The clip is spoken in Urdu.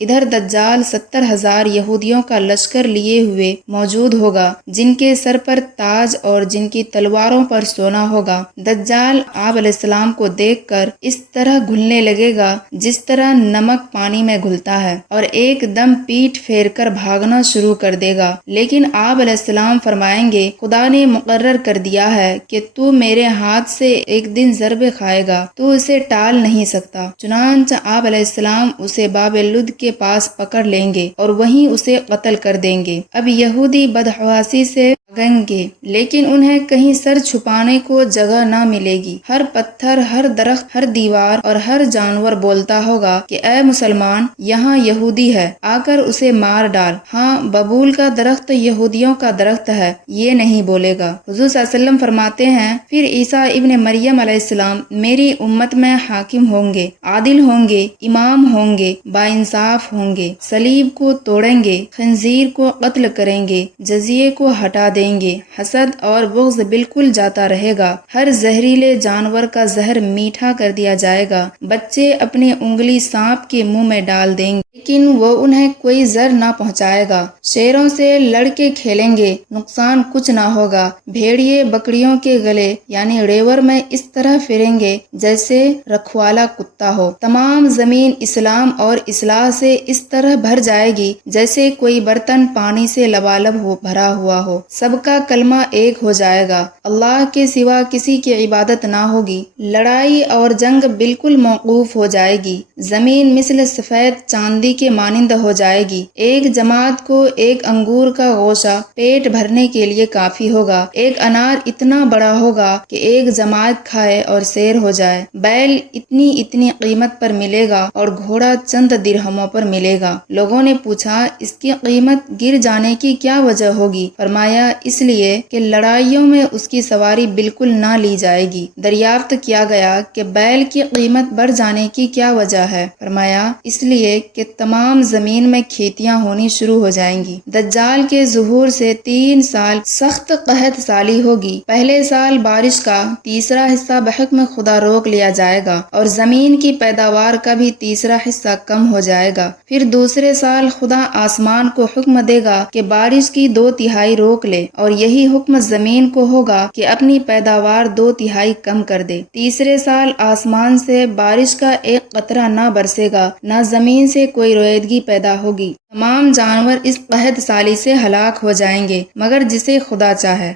ادھر دجال 70,000 یہودیوں کا لشکر لیے ہوئے موجود ہوگا، جن کے سر پر تاج اور جن کی تلواروں پر سونا ہوگا۔ دجال آپ علیہ السلام کو دیکھ کر اس طرح گھلنے لگے گا جس طرح نمک پانی میں گھلتا ہے، اور ایک دم پیٹھ پھیر کر بھاگنا شروع کر دے گا۔ لیکن آپ علیہ السلام فرمائیں گے، خدا نے مقرر کر دیا ہے کہ تو میرے ہاتھ سے ایک دن ضرب کھائے گا، تو اسے ٹال نہیں سکتا۔ چنانچہ آپ علیہ السلام اسے باب لد کے پاس پکڑ لیں گے اور وہیں اسے قتل کر دیں گے۔ اب یہودی بدحواسی سے بھاگیں گے، لیکن انہیں کہیں سر چھپانے کو جگہ نہ ملے گی۔ ہر پتھر، ہر درخت، ہر دیوار اور ہر جانور بولتا ہوگا کہ اے مسلمان، یہاں یہودی ہے، آ کر اسے مار ڈال۔ ہاں، ببول کا درخت یہودیوں کا درخت ہے، یہ نہیں بولے گا۔ حضور صلی اللہ علیہ وسلم فرماتے ہیں، پھر عیسیٰ ابن مریم علیہ السلام میری امت میں حاکم ہوں گے، عادل ہوں گے، امام ہوں گے، باانصاف ہوں گے، صلیب کو توڑیں گے، خنزیر کو قتل کریں گے، جزیے کو ہٹا دیں گے، حسد اور بغض بالکل جاتا رہے گا، ہر زہریلے جانور کا زہر میٹھا کر دیا جائے گا، بچے اپنی انگلی سانپ کے منہ میں ڈال دیں گے لیکن وہ انہیں کوئی زر نہ پہنچائے گا، شیروں سے لڑ کے کھیلیں گے، نقصان کچھ نہ ہوگا، بھیڑیے بکریوں کے گلے یعنی ریور میں اس طرح پھریں گے جیسے رکھوالا کتا ہو، تمام زمین اسلام اور اصلاح سے اس طرح بھر جائے گی جیسے کوئی برتن پانی سے لبالب بھرا ہوا ہو، سب کا کلمہ ایک ہو جائے گا، اللہ کے سوا کسی کی عبادت نہ ہوگی، لڑائی اور جنگ بالکل موقوف ہو جائے گی، زمین مثل سفید چاندی کے مانند ہو جائے گی، ایک جماعت کو ایک انگور کا گوشہ پیٹ بھرنے کے لیے کافی ہوگا، ایک انار اتنا بڑا ہوگا کہ ایک جماعت کھائے اور سیر ہو جائے، بیل اتنی قیمت پر ملے گا اور گھوڑا چند درہموں پر ملے گا۔ لوگوں نے پوچھا، اس کی قیمت گر جانے کی کیا وجہ ہوگی؟ فرمایا، اس لیے کہ لڑائیوں میں اس کی سواری بالکل نہ لی جائے گی۔ دریافت کیا گیا کہ بیل کی قیمت بڑھ جانے کی کیا وجہ ہے؟ فرمایا، اس لیے کہ تمام زمین میں کھیتیاں ہونی شروع ہو جائیں گی۔ دجال کے ظہور سے 3 سال سخت قحط سالی ہوگی، پہلے سال بارش کا تیسرا حصہ بحکم خدا روک لیا جائے گا اور زمین کی پیداوار کا بھی تیسرا حصہ کم ہو جائے گا، پھر دوسرے سال خدا آسمان کو حکم دے گا کہ بارش کی 2/3 روک لے، اور یہی حکم زمین کو ہوگا کہ اپنی پیداوار 2/3 کم کر دے۔ تیسرے سال آسمان سے بارش کا ایک قطرہ نہ برسے گا، نہ زمین سے کوئی رویدگی پیدا ہوگی، تمام جانور اس قحط سالی سے ہلاک ہو جائیں گے مگر جسے خدا چاہے۔